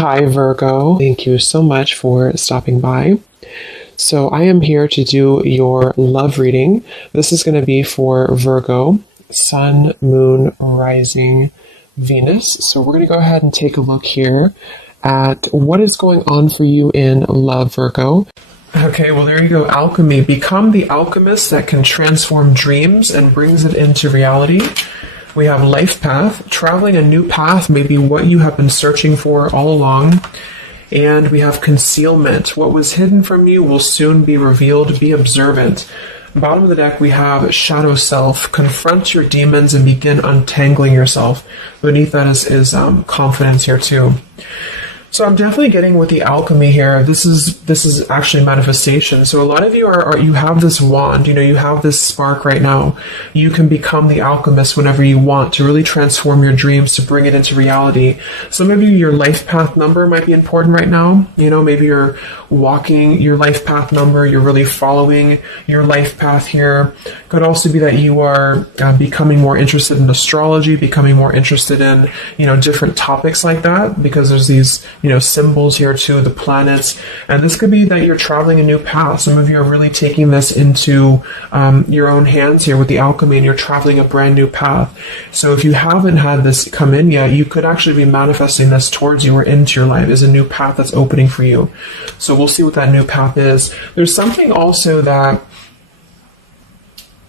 Hi, Virgo. Thank you so much for stopping by. So, I am here to do your love reading. This is going to be for Virgo, Sun, Moon, Rising, Venus. So, we're going to go ahead and take a look here at what is going on for you in love, Virgo. Okay, well, there you go. Alchemy. Become the alchemist that can transform dreams and brings it into reality. We have life path. Traveling a new path may be what you have been searching for all along. And we have concealment. What was hidden from you will soon be revealed. Be observant. Bottom of the deck, we have shadow self. Confront your demons and begin untangling yourself. Beneath that is confidence here too. So I'm definitely getting with the alchemy here. This is actually manifestation. So a lot of you you have this wand, you have this spark right now. You can become the alchemist whenever you want to really transform your dreams, to bring it into reality. Some of you, your life path number might be important right now. Maybe you're walking your life path number. You're really following your life path here. Could also be that you are becoming more interested in astrology, becoming more interested in, different topics like that, because there's these symbols here too, the planets. And this could be that you're traveling a new path. Some of you are really taking this into your own hands here with the alchemy, and you're traveling a brand new path. So if you haven't had this come in yet, you could actually be manifesting this towards you or into your life as a new path that's opening for you. So we'll see what that new path is. There's something also that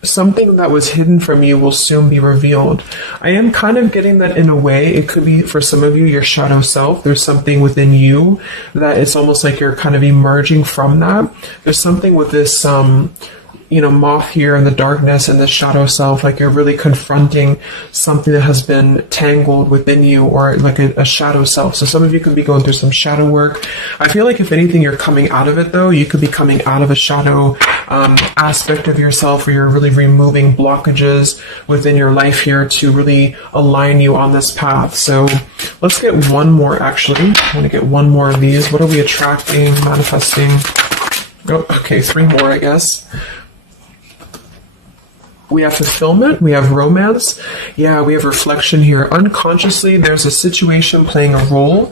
something that was hidden from you will soon be revealed. I am kind of getting that in a way. It could be for some of you, your shadow self. There's something within you that it's almost like you're kind of emerging from that. There's something with this, moth here in the darkness and the shadow self, like you're really confronting something that has been tangled within you, or like a shadow self. So some of you could be going through some shadow work. I feel like if anything, you're coming out of it though. You could be coming out of a shadow aspect of yourself, where you're really removing blockages within your life here to really align you on this path. So let's get one more actually. I want to get one more of these. What are we attracting, manifesting? Oh, okay, 3 more, I guess. We have fulfillment, we have romance, we have reflection here. Unconsciously, there's a situation playing a role,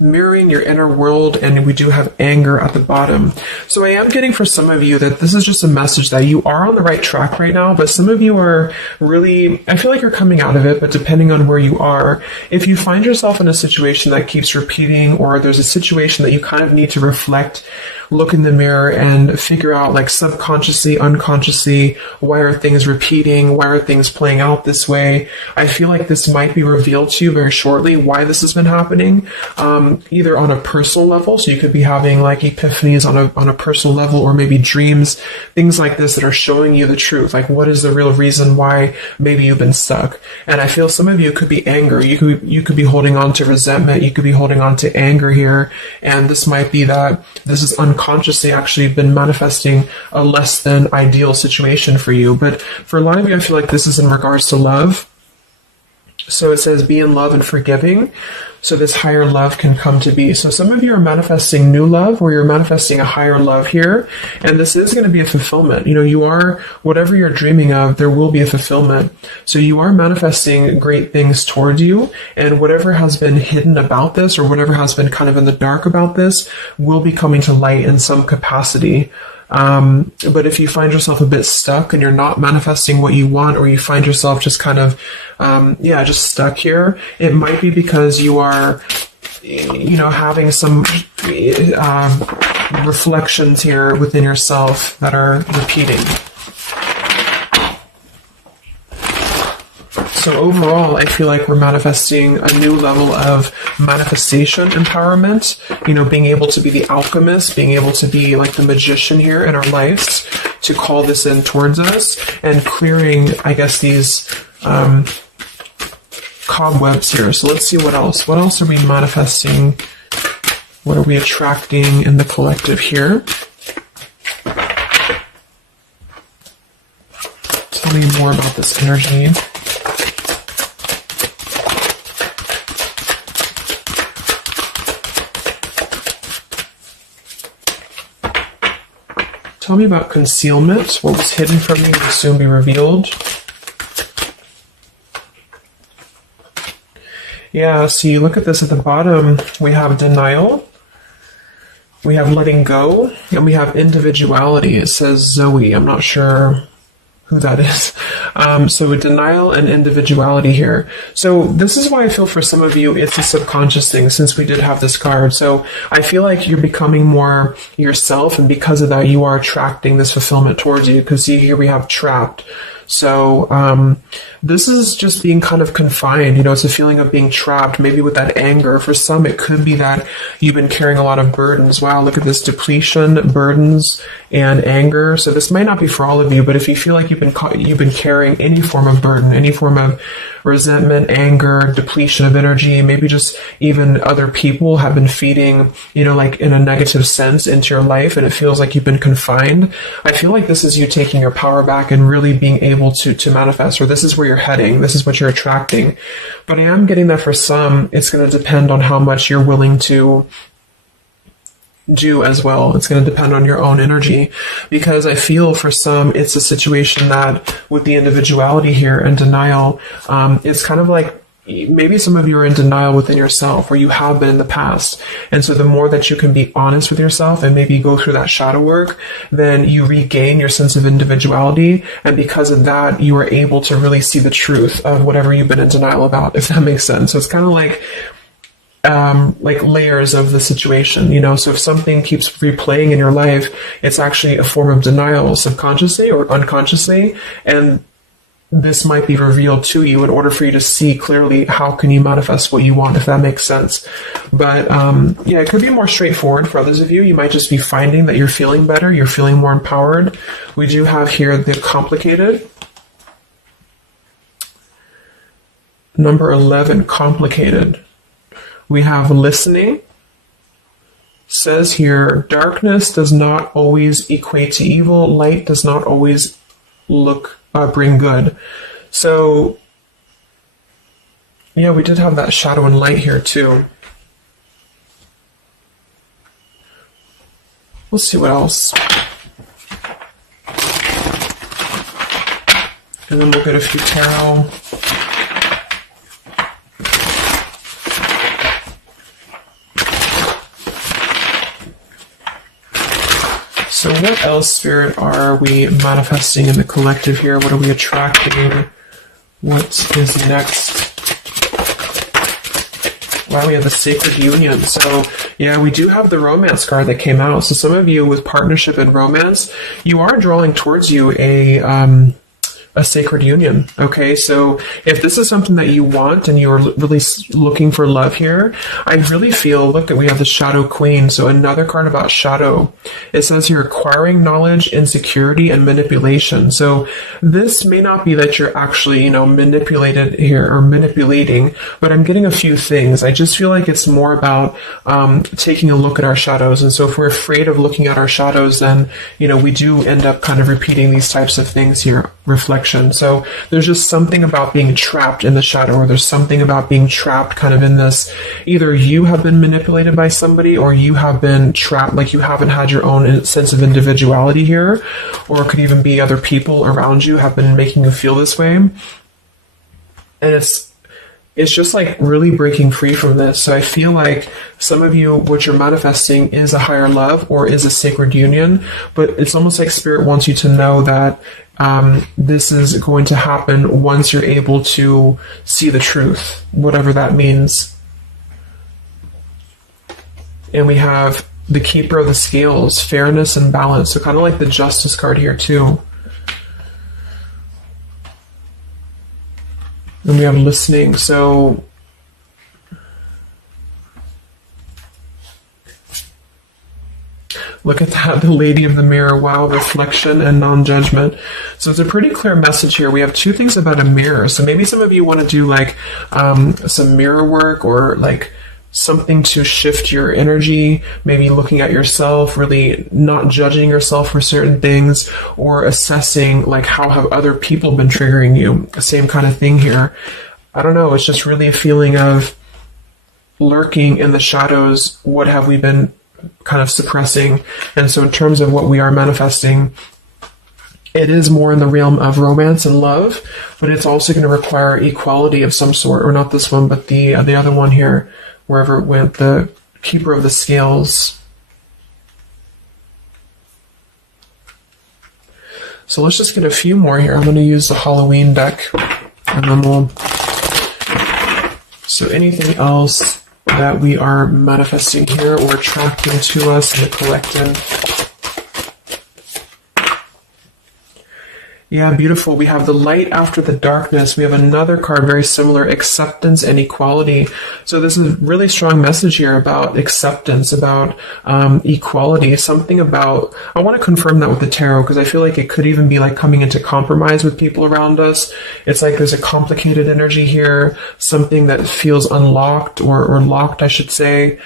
mirroring your inner world, and we do have anger at the bottom. So I am getting for some of you that this is just a message that you are on the right track right now, but some of you are really, I feel like you're coming out of it, but depending on where you are, if you find yourself in a situation that keeps repeating, or there's a situation that you kind of need to reflect, look in the mirror and figure out, like, subconsciously, unconsciously, why are things repeating? Why are things playing out this way? I feel like this might be revealed to you very shortly, why this has been happening, either on a personal level. So you could be having like epiphanies on a personal level, or maybe dreams, things like this that are showing you the truth. Like, what is the real reason why maybe you've been stuck? And I feel some of you could be anger. You could be holding on to resentment. You could be holding on to anger here. And this might be that this is unconsciously actually been manifesting a less than ideal situation for you. But for a lot of you, I feel like this is in regards to love. So it says, be in love and forgiving, so this higher love can come to be. So some of you are manifesting new love, or you're manifesting a higher love here. And this is going to be a fulfillment. You are, whatever you're dreaming of, there will be a fulfillment. So you are manifesting great things towards you. And whatever has been hidden about this, or whatever has been kind of in the dark about this, will be coming to light in some capacity. But if you find yourself a bit stuck and you're not manifesting what you want, or you find yourself just kind of, just stuck here, it might be because you are, having some reflections here within yourself that are repeating. So overall, I feel like we're manifesting a new level of manifestation empowerment, being able to be the alchemist, being able to be like the magician here in our lives, to call this in towards us, and clearing, I guess, these cobwebs here. So let's see what else. What else are we manifesting? What are we attracting in the collective here? Tell me more about this energy. Tell me about concealment. What was hidden from you will soon be revealed. Yeah, so you look at this at the bottom, we have denial, we have letting go, and we have individuality. It says Zoe. I'm not sure who that is. So denial and individuality here. So this is why I feel for some of you it's a subconscious thing, since we did have this card. So I feel like you're becoming more yourself, and because of that you are attracting this fulfillment towards you, because see here we have trapped. So this is just being kind of confined, it's a feeling of being trapped, maybe with that anger. For some, it could be that you've been carrying a lot of burdens. Wow, look at this: depletion, burdens, and anger. So this might not be for all of you, but if you feel like you've been carrying any form of burden, any form of resentment, anger, depletion of energy, maybe just even other people have been feeding, like in a negative sense into your life, and it feels like you've been confined. I feel like this is you taking your power back and really being able to manifest, or this is where you're heading, this is what you're attracting. But I am getting that for some, it's going to depend on how much you're willing to do as well. It's going to depend on your own energy, because I feel for some it's a situation that with the individuality here and denial, it's kind of like maybe some of you are in denial within yourself, or you have been in the past. And so the more that you can be honest with yourself and maybe go through that shadow work, then you regain your sense of individuality. And because of that, you are able to really see the truth of whatever you've been in denial about, if that makes sense. So it's kind of like layers of the situation, so if something keeps replaying in your life, it's actually a form of denial subconsciously or unconsciously, and this might be revealed to you in order for you to see clearly how can you manifest what you want, if that makes sense. But it could be more straightforward for others of you. You might just be finding that you're feeling better, you're feeling more empowered. We do have here the complicated. Number 11, complicated. We have listening. Says here, darkness does not always equate to evil. Light does not always bring good. So, yeah, we did have that shadow and light here too. We'll see what else. And then we'll get a few tarot. So what else, Spirit, are we manifesting in the collective here? What are we attracting? What is next? Wow, we have a sacred union. So yeah, we do have the romance card that came out. So some of you with partnership and romance, you are drawing towards you a sacred union. Okay, so if this is something that you want and you're really looking for love here, I really feel, look, we have the Shadow Queen. So another card about shadow. It says you're acquiring knowledge, insecurity, and manipulation. So this may not be that you're actually, manipulated here or manipulating, but I'm getting a few things. I just feel like it's more about taking a look at our shadows. And so if we're afraid of looking at our shadows, then, we do end up kind of repeating these types of things here, reflection. So there's just something about being trapped in the shadow, or there's something about being trapped kind of in this, either you have been manipulated by somebody, or you have been trapped, like you haven't had your own sense of individuality here, or it could even be other people around you have been making you feel this way. And it's just like really breaking free from this. So I feel like some of you, what you're manifesting is a higher love or is a sacred union, but it's almost like Spirit wants you to know that this is going to happen once you're able to see the truth, whatever that means. And we have the Keeper of the Scales, fairness and balance. So kind of like the Justice card here too. And we have listening. So look at that, the Lady of the Mirror. Wow, reflection and non-judgment. So it's a pretty clear message here. We have two things about a mirror. So maybe some of you want to do like some mirror work, or like something to shift your energy, maybe looking at yourself, really not judging yourself for certain things, or assessing like how have other people been triggering you. Same kind of thing here. I don't know, it's just really a feeling of lurking in the shadows. What have we been kind of suppressing? And so in terms of what we are manifesting, It is more in the realm of romance and love, but it's also going to require equality of some sort, or not this one, but the other one here, wherever it went, the Keeper of the Scales. So let's just get a few more here. I'm going to use the Halloween deck, and then we'll... So anything else that we are manifesting here or attracting to us in the collective? Yeah, beautiful. We have the light after the darkness. We have another card very similar, acceptance and equality. So this is a really strong message here about acceptance, about equality, something about, I want to confirm that with the tarot because I feel like it could even be like coming into compromise with people around us. It's like there's a complicated energy here, something that feels unlocked or locked, I should say.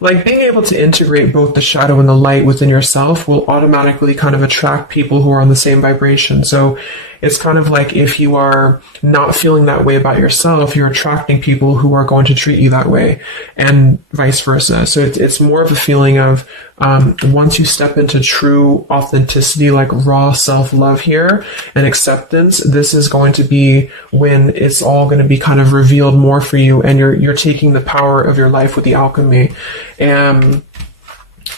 Like being able to integrate both the shadow and the light within yourself will automatically kind of attract people who are on the same vibration. So it's kind of like if you are not feeling that way about yourself, you're attracting people who are going to treat you that way, and vice versa. So it's more of a feeling of once you step into true authenticity, like raw self-love here and acceptance, this is going to be when it's all going to be kind of revealed more for you, and you're taking the power of your life with the alchemy. And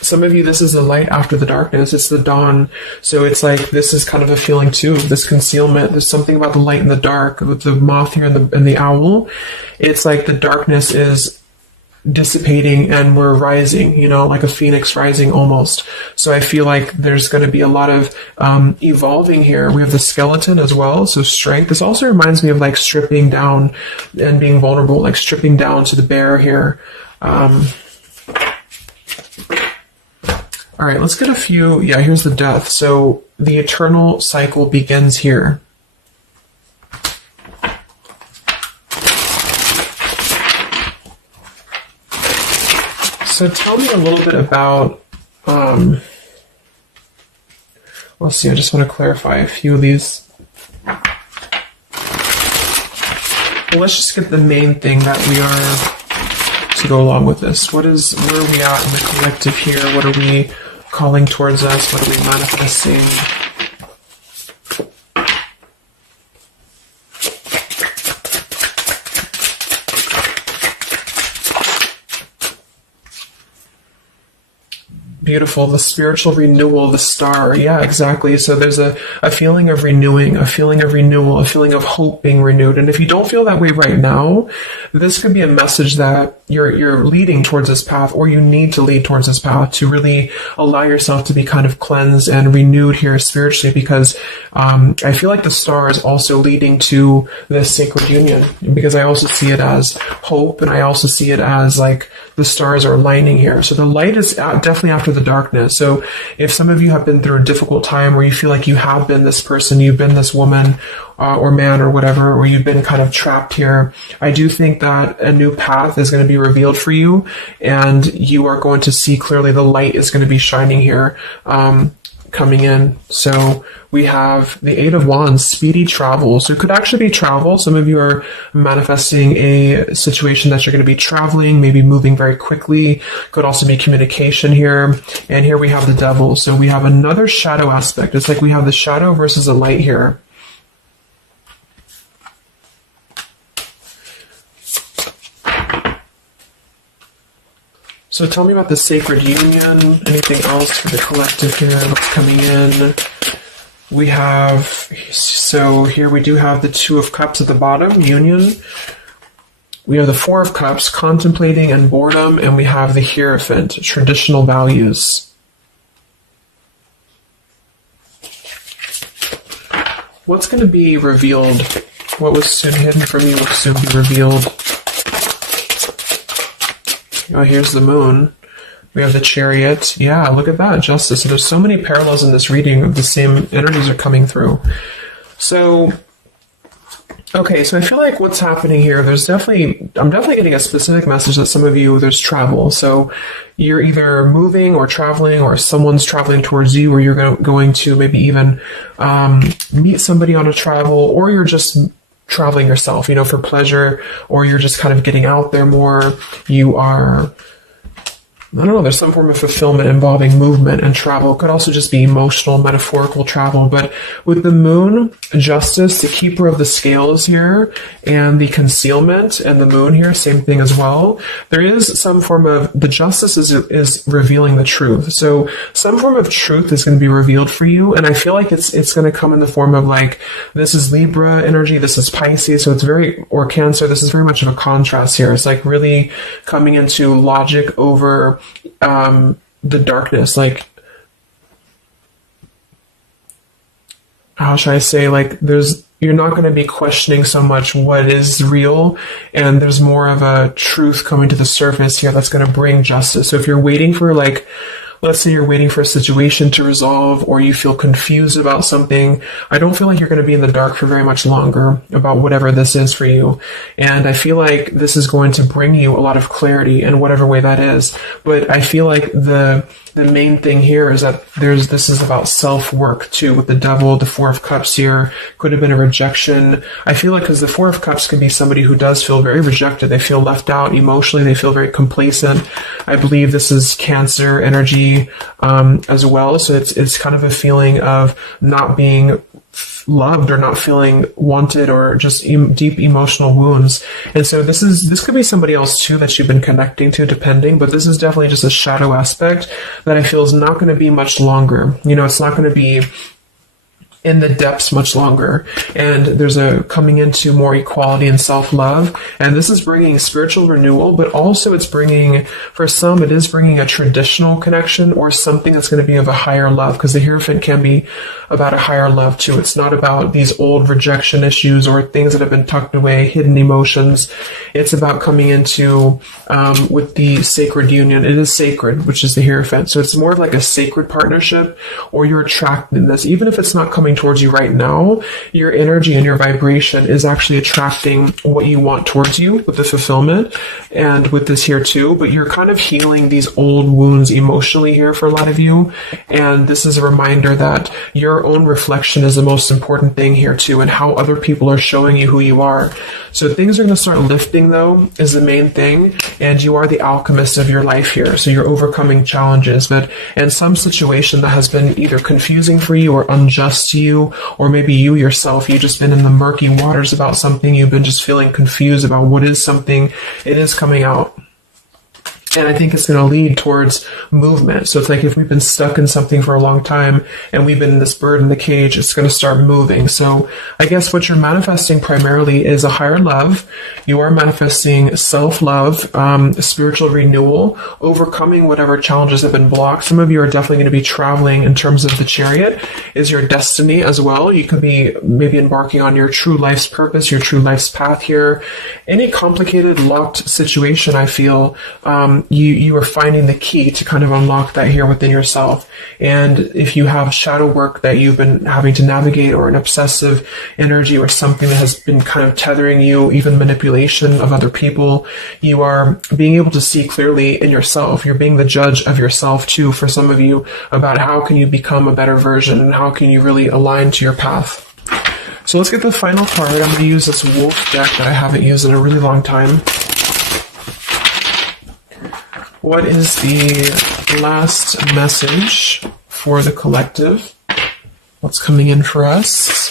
some of you, this is the light after the darkness. It's the dawn. So it's like, this is kind of a feeling too, this concealment. There's something about the light and the dark with the moth here and the owl. It's like the darkness is dissipating and we're rising, you know, like a phoenix rising almost. So I feel like there's going to be a lot of evolving here. We have the skeleton as well. So strength. This also reminds me of like stripping down and being vulnerable, like stripping down to the bare here. All right, let's get a few. Yeah, here's the death. So the eternal cycle begins here. So tell me a little bit about, let's see, I just want to clarify a few of these. Well, let's just get the main thing that we are to go along with this. Where are we at in the collective here? What are we calling towards us? What are we manifesting? Beautiful. The spiritual renewal, the star. Yeah, exactly. So there's a feeling of renewing, a feeling of renewal, a feeling of hope being renewed. And if you don't feel that way right now, this could be a message that you're leading towards this path, or you need to lead towards this path to really allow yourself to be kind of cleansed and renewed here spiritually, because I feel like the star is also leading to this sacred union, because I also see it as hope, and I also see it as like the stars are aligning here. So the light is definitely after the darkness. So if some of you have been through a difficult time where you feel like you have been this person, you've been this woman or man or whatever, or you've been kind of trapped here, I do think that a new path is going to be revealed for you, and you are going to see clearly the light is going to be shining here, coming in. So we have the Eight of Wands, speedy travel. So it could actually be travel. Some of you are manifesting a situation that you're going to be traveling, maybe moving very quickly. Could also be communication here. And here we have the Devil. So we have another shadow aspect. It's like we have the shadow versus the light here. So tell me about the sacred union. Anything else for the collective here? What's coming in? We have, so here we do have the Two of Cups at the bottom, union. We have the Four of Cups, contemplating and boredom, and we have the Hierophant, traditional values. What's going to be revealed? What was soon hidden from you will soon be revealed. Oh, here's the Moon. We have the Chariot. Yeah, look at that, Justice. So there's so many parallels in this reading of the same energies are coming through. So, okay, so I feel like what's happening here, I'm definitely getting a specific message that some of you, there's travel. So you're either moving or traveling, or someone's traveling towards you, or you're going to maybe even meet somebody on a travel, or you're just traveling yourself, you know, for pleasure, or you're just kind of getting out there more. You are I don't know, there's some form of fulfillment involving movement and travel. It could also just be emotional, metaphorical travel. But with the moon, justice, the keeper of the scales here, and the concealment, and the moon here, same thing as well. There is some form of, the justice is revealing the truth. So some form of truth is going to be revealed for you. And I feel like it's going to come in the form of like, this is Libra energy, this is Pisces. So it's very, or Cancer, this is very much of a contrast here. It's like really coming into logic over the darkness. Like, how should I say, like, you're not going to be questioning so much what is real, and there's more of a truth coming to the surface here that's going to bring justice. So if you're waiting for, like, let's say you're waiting for a situation to resolve, or you feel confused about something, I don't feel like you're going to be in the dark for very much longer about whatever this is for you. And I feel like this is going to bring you a lot of clarity in whatever way that is. But I feel like the main thing here is that this is about self-work too, with the Devil, the Four of Cups here. Could have been a rejection. I feel like, because the Four of Cups can be somebody who does feel very rejected. They feel left out emotionally. They feel very complacent. I believe this is Cancer energy as well. So it's kind of a feeling of not being loved, or not feeling wanted, or just deep emotional wounds. And so this could be somebody else too that you've been connecting to, depending, but this is definitely just a shadow aspect that I feel is not going to be much longer. You know, it's not going to be in the depths much longer. And there's a coming into more equality and self-love. And this is bringing spiritual renewal, but also it's bringing, for some, it is bringing a traditional connection, or something that's going to be of a higher love, because the Hierophant can be about a higher love too. It's not about these old rejection issues or things that have been tucked away, hidden emotions. It's about coming into, with the sacred union. It is sacred, which is the Hierophant. So it's more of like a sacred partnership, or you're attracting this, even if it's not coming towards you right now, your energy and your vibration is actually attracting what you want towards you with the fulfillment, and with this here too. But you're kind of healing these old wounds emotionally here for a lot of you. And this is a reminder that your own reflection is the most important thing here too, and how other people are showing you who you are. So things are going to start lifting, though, is the main thing. And you are the alchemist of your life here. So you're overcoming challenges, but in some situation that has been either confusing for you or unjust to you, or maybe you yourself, you've just been in the murky waters about something. You've been just feeling confused about what is something. It is coming out. And I think it's going to lead towards movement. So it's like, if we've been stuck in something for a long time and we've been in this bird in the cage, it's going to start moving. So I guess what you're manifesting primarily is a higher love. You are manifesting self-love, spiritual renewal, overcoming whatever challenges have been blocked. Some of you are definitely going to be traveling in terms of the Chariot is your destiny as well. You could be maybe embarking on your true life's purpose, your true life's path here. Any complicated, locked situation, I feel, you are finding the key to kind of unlock that here within yourself. And if you have shadow work that you've been having to navigate, or an obsessive energy, or something that has been kind of tethering you, even manipulation of other people, you are being able to see clearly in yourself. You're being the judge of yourself too, for some of you, about how can you become a better version, and how can you really align to your path. So let's get the final card. I'm going to use this wolf deck that I haven't used in a really long time. What is the last message for the collective? What's coming in for us?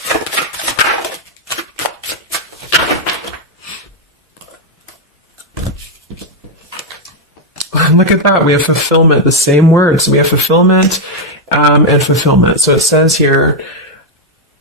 Look at that. We have fulfillment, the same words. We have fulfillment and fulfillment. So it says here,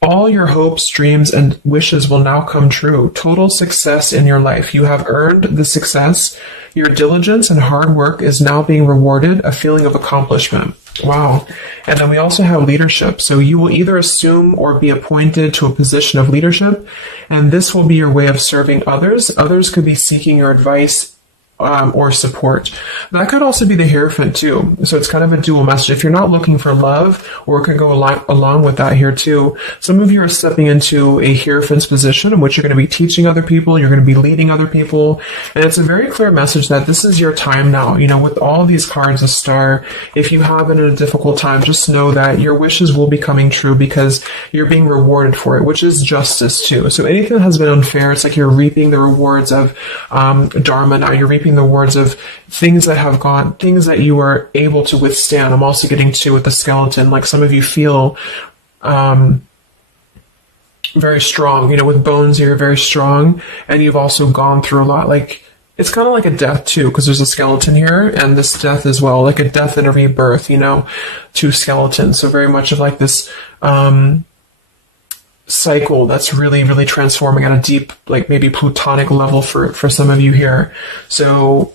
all your hopes, dreams, and wishes will now come true. Total success in your life. You have earned the success. Your diligence and hard work is now being rewarded, a feeling of accomplishment. Wow. And then we also have leadership. So you will either assume or be appointed to a position of leadership, and this will be your way of serving others. Others could be seeking your advice or support. That could also be the Hierophant too. So it's kind of a dual message. If you're not looking for love, or it could go along with that here too. Some of you are stepping into a Hierophant's position in which you're going to be teaching other people, you're going to be leading other people. And it's a very clear message that this is your time now. You know, with all these cards, a star, if you have been in a difficult time, just know that your wishes will be coming true, because you're being rewarded for it, which is justice too. So anything that has been unfair, it's like you're reaping the rewards of Dharma now. You're reaping reaping the rewards of things that you are able to withstand. I'm also getting to with the skeleton, like some of you feel very strong, with bones, you're very strong, and you've also gone through a lot. Like, it's kind of like a death too, because there's a skeleton here, and this death as well, like a death and a rebirth, to skeletons. So very much of like this cycle that's really, really transforming at a deep, like maybe plutonic level for some of you here. So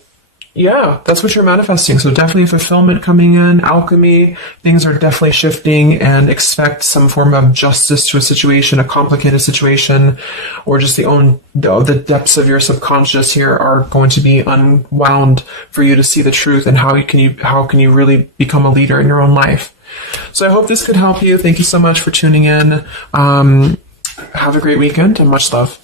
yeah, that's what you're manifesting. So definitely fulfillment coming in, alchemy, things are definitely shifting, and expect some form of justice to a situation, a complicated situation, or just the depths of your subconscious here are going to be unwound for you to see the truth, and how can you really become a leader in your own life. So I hope this could help you. Thank you so much for tuning in. Have a great weekend and much love.